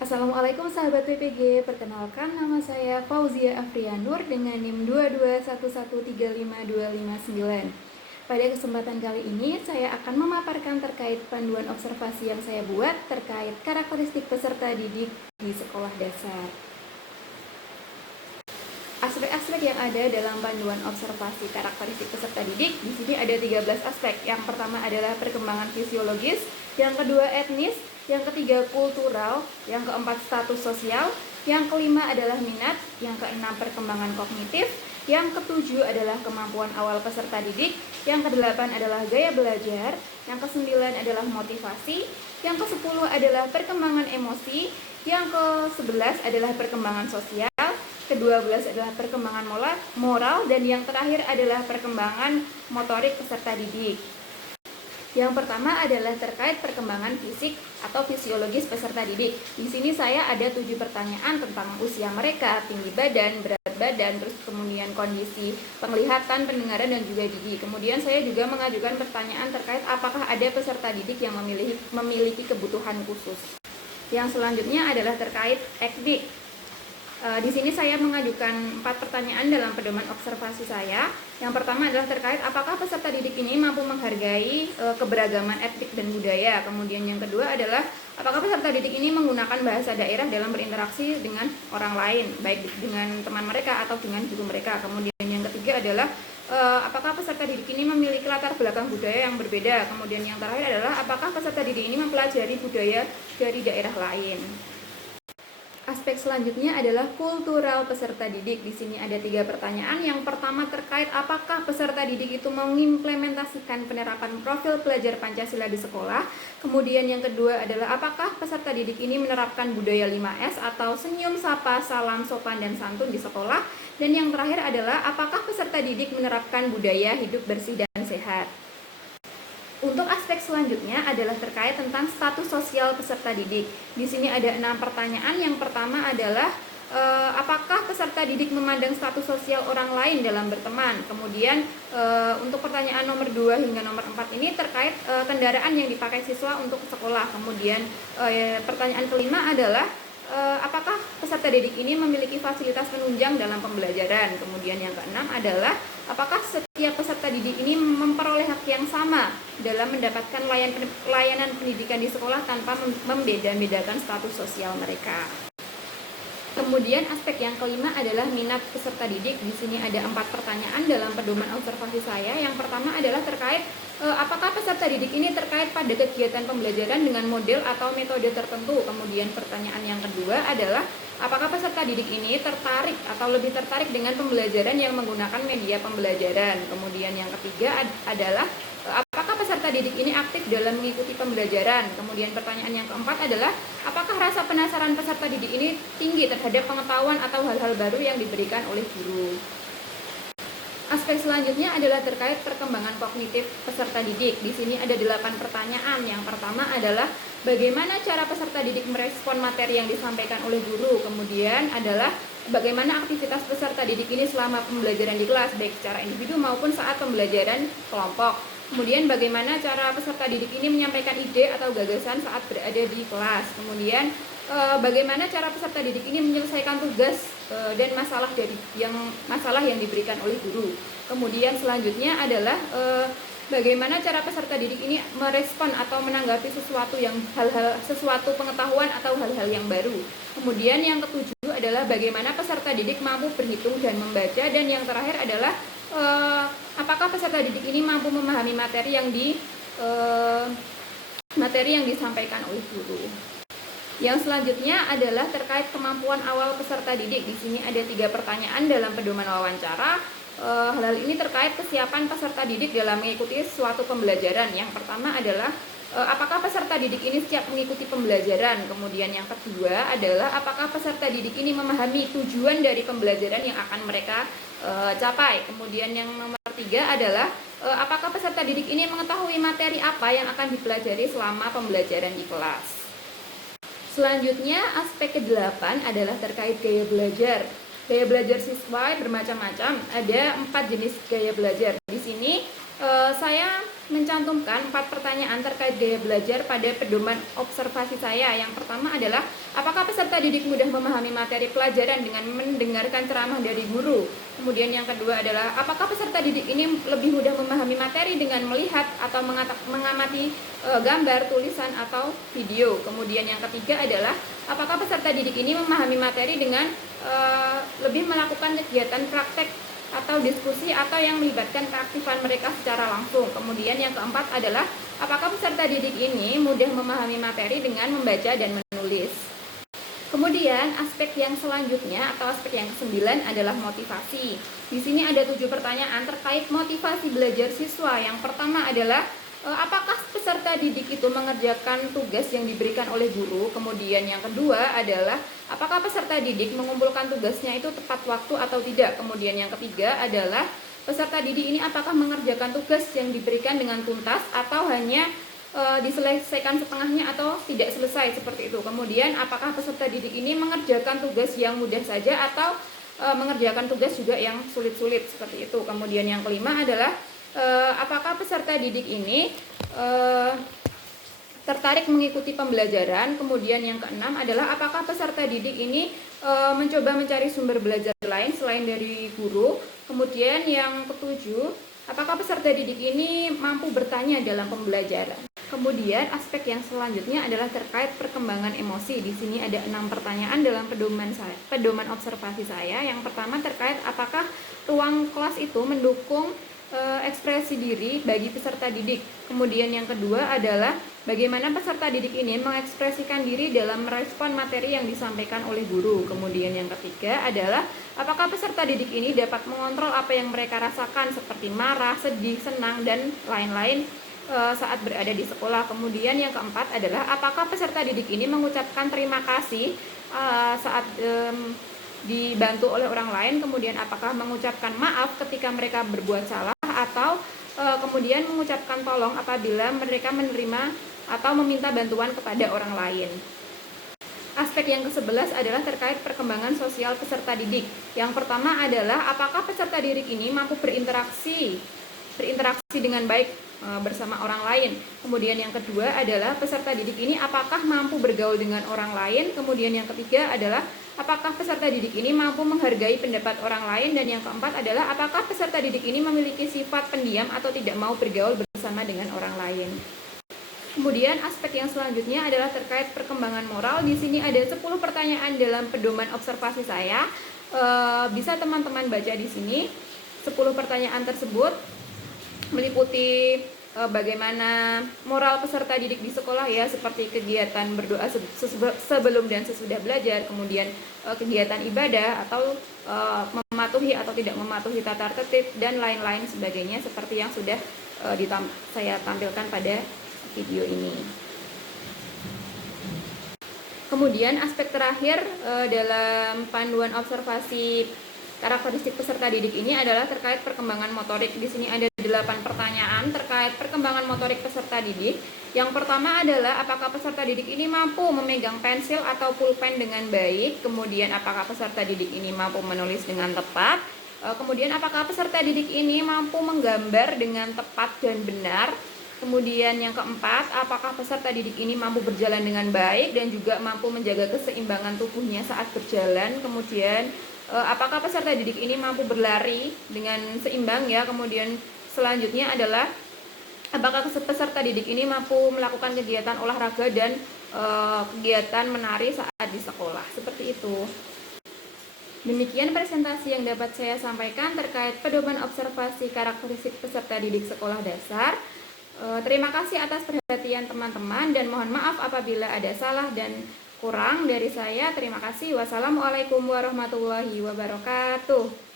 Assalamualaikum sahabat PPG, perkenalkan nama saya Fauzia Afrianur dengan NIM 221135259. Pada kesempatan kali ini saya akan memaparkan terkait panduan observasi yang saya buat terkait karakteristik peserta didik di sekolah dasar. Aspek-aspek yang ada dalam panduan observasi karakteristik peserta didik, di sini ada 13 aspek. Yang pertama adalah perkembangan fisiologis, yang kedua etnis, yang ketiga kultural, yang keempat status sosial, yang kelima adalah minat, yang keenam perkembangan kognitif, yang ketujuh adalah kemampuan awal peserta didik, yang kedelapan adalah gaya belajar, yang kesembilan adalah motivasi, yang kesepuluh adalah perkembangan emosi, yang ke-11 adalah perkembangan sosial, ke-12 adalah perkembangan moral, dan yang terakhir adalah perkembangan motorik peserta didik. Yang pertama adalah terkait perkembangan fisik atau fisiologis peserta didik. Di sini saya ada 7 pertanyaan tentang usia mereka, tinggi badan, berat badan, terus kemudian kondisi penglihatan, pendengaran, dan juga gigi. Kemudian saya juga mengajukan pertanyaan terkait apakah ada peserta didik yang memiliki kebutuhan khusus. Yang selanjutnya adalah terkait ekdik. Di sini saya mengajukan 4 pertanyaan dalam pedoman observasi saya. Yang pertama adalah terkait apakah peserta didik ini mampu menghargai keberagaman etnik dan budaya. Kemudian yang kedua adalah apakah peserta didik ini menggunakan bahasa daerah dalam berinteraksi dengan orang lain, baik dengan teman mereka atau dengan guru mereka. Kemudian yang ketiga adalah apakah peserta didik ini memiliki latar belakang budaya yang berbeda. Kemudian yang terakhir adalah apakah peserta didik ini mempelajari budaya dari daerah lain. Aspek selanjutnya adalah kultural peserta didik. Di sini ada 3 pertanyaan. Yang pertama terkait apakah peserta didik itu mengimplementasikan penerapan profil pelajar Pancasila di sekolah. Kemudian yang kedua adalah apakah peserta didik ini menerapkan budaya 5S atau senyum, sapa, salam, sopan, dan santun di sekolah. Dan yang terakhir adalah apakah peserta didik menerapkan budaya hidup bersih dan sehat. Untuk aspek selanjutnya adalah terkait tentang status sosial peserta didik. Di sini ada 6 pertanyaan. Yang pertama adalah apakah peserta didik memandang status sosial orang lain dalam berteman. Kemudian untuk pertanyaan nomor 2 hingga nomor 4 ini terkait kendaraan yang dipakai siswa untuk sekolah. Kemudian pertanyaan kelima adalah apakah peserta didik ini memiliki fasilitas penunjang dalam pembelajaran. Kemudian yang keenam adalah apakah setiap peserta didik ini memperoleh hak yang sama dalam mendapatkan layanan pendidikan di sekolah tanpa membeda-bedakan status sosial mereka. Kemudian aspek yang kelima adalah minat peserta didik. Di sini ada 4 pertanyaan dalam pedoman observasi saya. Yang pertama adalah terkait apakah peserta didik ini terkait pada kegiatan pembelajaran dengan model atau metode tertentu. Kemudian pertanyaan yang kedua adalah apakah peserta didik ini tertarik atau lebih tertarik dengan pembelajaran yang menggunakan media pembelajaran. Kemudian yang ketiga adalah apakah peserta didik ini aktif dalam mengikuti pembelajaran. Kemudian pertanyaan yang keempat adalah apakah rasa penasaran peserta didik ini tinggi terhadap pengetahuan atau hal-hal baru yang diberikan oleh guru. Aspek selanjutnya adalah terkait perkembangan kognitif peserta didik. Di sini ada 8 pertanyaan. Yang pertama adalah bagaimana cara peserta didik merespon materi yang disampaikan oleh guru. Kemudian adalah bagaimana aktivitas peserta didik ini selama pembelajaran di kelas, baik secara individu maupun saat pembelajaran kelompok. Kemudian bagaimana cara peserta didik ini menyampaikan ide atau gagasan saat berada di kelas. Kemudian bagaimana cara peserta didik ini menyelesaikan tugas dan masalah yang diberikan oleh guru. Kemudian selanjutnya adalah bagaimana cara peserta didik ini merespon atau menanggapi sesuatu pengetahuan atau hal-hal yang baru. Kemudian yang ketujuh adalah bagaimana peserta didik mampu berhitung dan membaca. Dan yang terakhir adalah apakah peserta didik ini mampu memahami materi yang disampaikan oleh guru. Yang selanjutnya adalah terkait kemampuan awal peserta didik. Di sini ada 3 pertanyaan dalam pedoman wawancara. Hal ini terkait kesiapan peserta didik dalam mengikuti suatu pembelajaran. Yang pertama adalah apakah peserta didik ini siap mengikuti pembelajaran. Kemudian yang kedua adalah apakah peserta didik ini memahami tujuan dari pembelajaran yang akan mereka capai. Kemudian yang nomor 3 adalah apakah peserta didik ini mengetahui materi apa yang akan dipelajari selama pembelajaran di kelas. Selanjutnya, aspek ke-8 adalah terkait gaya belajar. Gaya belajar siswa bermacam-macam. Ada 4 jenis gaya belajar. Di sini saya mencantumkan 4 pertanyaan terkait gaya belajar pada pedoman observasi saya. Yang pertama adalah, apakah peserta didik mudah memahami materi pelajaran dengan mendengarkan ceramah dari guru? Kemudian yang kedua adalah, apakah peserta didik ini lebih mudah memahami materi dengan melihat atau mengamati gambar, tulisan, atau video? Kemudian yang ketiga adalah, apakah peserta didik ini memahami materi dengan lebih melakukan kegiatan praktek atau diskusi atau yang melibatkan keaktifan mereka secara langsung. Kemudian yang keempat adalah, apakah peserta didik ini mudah memahami materi dengan membaca dan menulis. Kemudian aspek yang selanjutnya atau aspek yang ke-9 adalah motivasi. Di sini ada 7 pertanyaan terkait motivasi belajar siswa. Yang pertama adalah, apakah peserta didik itu mengerjakan tugas yang diberikan oleh guru? Kemudian yang kedua adalah, apakah peserta didik mengumpulkan tugasnya itu tepat waktu atau tidak? Kemudian yang ketiga adalah, peserta didik ini apakah mengerjakan tugas yang diberikan dengan tuntas atau hanya diselesaikan setengahnya atau tidak selesai, seperti itu. Kemudian apakah peserta didik ini mengerjakan tugas yang mudah saja atau mengerjakan tugas juga yang sulit-sulit, seperti itu. Kemudian yang kelima adalah, apakah peserta didik ini tertarik mengikuti pembelajaran. Kemudian yang keenam adalah, apakah peserta didik ini mencoba mencari sumber belajar lain selain dari guru. Kemudian yang ketujuh, apakah peserta didik ini mampu bertanya dalam pembelajaran. Kemudian aspek yang selanjutnya adalah terkait perkembangan emosi. Di sini ada 6 pertanyaan dalam pedoman observasi saya. Yang pertama terkait apakah ruang kelas itu mendukung ekspresi diri bagi peserta didik. Kemudian yang kedua adalah, bagaimana peserta didik ini mengekspresikan diri dalam merespon materi yang disampaikan oleh guru. Kemudian yang ketiga adalah, apakah peserta didik ini dapat mengontrol apa yang mereka rasakan seperti marah, sedih, senang, dan lain-lain saat berada di sekolah. Kemudian yang keempat adalah, apakah peserta didik ini mengucapkan terima kasih saat dibantu oleh orang lain. Kemudian apakah mengucapkan maaf ketika mereka berbuat salah, atau kemudian mengucapkan tolong apabila mereka menerima atau meminta bantuan kepada orang lain. Aspek yang ke-11 adalah terkait perkembangan sosial peserta didik. Yang pertama adalah, apakah peserta didik ini mampu berinteraksi dengan baik bersama orang lain. Kemudian yang kedua adalah, peserta didik ini apakah mampu bergaul dengan orang lain. Kemudian yang ketiga adalah, apakah peserta didik ini mampu menghargai pendapat orang lain. Dan yang keempat adalah, apakah peserta didik ini memiliki sifat pendiam atau tidak mau bergaul bersama dengan orang lain. Kemudian aspek yang selanjutnya adalah terkait perkembangan moral. Di sini ada 10 pertanyaan dalam pedoman observasi saya. Bisa teman-teman baca di sini. 10 pertanyaan tersebut meliputi bagaimana moral peserta didik di sekolah, ya, seperti kegiatan berdoa sebelum dan sesudah belajar, kemudian kegiatan ibadah atau mematuhi atau tidak mematuhi tata tertib, dan lain-lain sebagainya, seperti yang sudah saya tampilkan pada video ini. Kemudian aspek terakhir dalam panduan observasi karakteristik peserta didik ini adalah terkait perkembangan motorik. Di sini ada 8 pertanyaan terkait perkembangan motorik peserta didik. Yang pertama adalah, apakah peserta didik ini mampu memegang pensil atau pulpen dengan baik. Kemudian apakah peserta didik ini mampu menulis dengan tepat. Kemudian apakah peserta didik ini mampu menggambar dengan tepat dan benar. Kemudian yang keempat, apakah peserta didik ini mampu berjalan dengan baik dan juga mampu menjaga keseimbangan tubuhnya saat berjalan. Kemudian apakah peserta didik ini mampu berlari dengan seimbang, ya. Kemudian selanjutnya adalah, apakah peserta didik ini mampu melakukan kegiatan olahraga dan kegiatan menari saat di sekolah, seperti itu. Demikian presentasi yang dapat saya sampaikan terkait pedoman observasi karakteristik peserta didik sekolah dasar. Terima kasih atas perhatian teman-teman, dan mohon maaf apabila ada salah dan kurang dari saya. Terima kasih. Wassalamualaikum warahmatullahi wabarakatuh.